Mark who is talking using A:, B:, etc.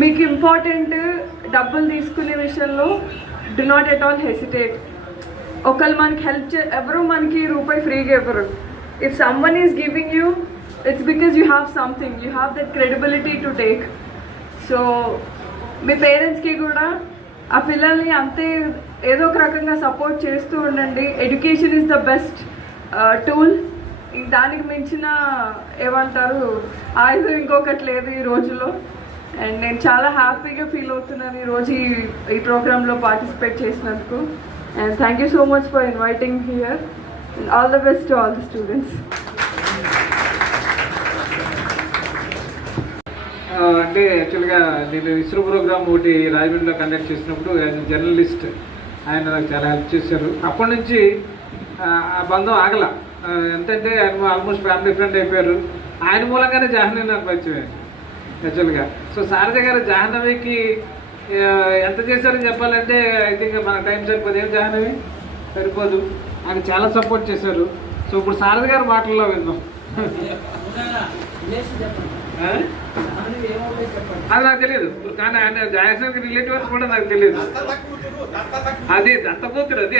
A: మీకు ఇంపార్టెంట్ డబ్బులు తీసుకునే విషయంలో do not at all hesitate ఒకళ్ళు మనకి హెల్ప్ చే ఎవరు మనకి రూపాయి ఫ్రీగా ఇవ్వరు. If someone is giving you it's because you have something you have that credibility to take so మీ పేరెంట్స్కి కూడా ఆ పిల్లల్ని అంతే ఏదో ఒక రకంగా సపోర్ట్ చేస్తూ ఉండండి. Education is the best tool దానికి మించిన ఏమంటారు? ఆయుధం ఇంకొకటి లేదు ఈ రోజులో అండ్ నేను చాలా హ్యాపీగా ఫీల్ అవుతున్నాను ఈరోజు ఈ ఈ ప్రోగ్రాంలో పార్టిసిపేట్ చేసినందుకు. And thank you so much for inviting here and all the best to all the students
B: అంటే యాక్చువల్గా నేను ఇస్రో ప్రోగ్రామ్ ఒకటి రాజమండ్రిలో కండక్ట్ చేసినప్పుడు యాజ్ జర్నలిస్ట్ ఆయన నాకు చాలా హెల్ప్ చేశారు. అప్పటి నుంచి ఆ, బంధం ఆగల. ఎంతంటే ఆయన ఆల్మోస్ట్ ఫ్యామిలీ ఫ్రెండ్ అయిపోయారు. ఆయన మూలంగానే జాహ్నవి నాకు పరిచయం యాక్చువల్గా సో శారద గారు జాహ్నవికి ఎంత చేశారని చెప్పాలంటే ఐ థింక్ మన టైం సరిపోదు. ఏం జాహ్నవి? సరిపోదు. ఆయన చాలా సపోర్ట్ చేశారు. సో ఇప్పుడు శారద గారి మాటల్లో ఆ? అది నాకు తెలియదు కానీ ఆయన జాయసన్కి రిలేటివ్ కూడా నాకు తెలియదు అది దత్తపుత్రుడు అది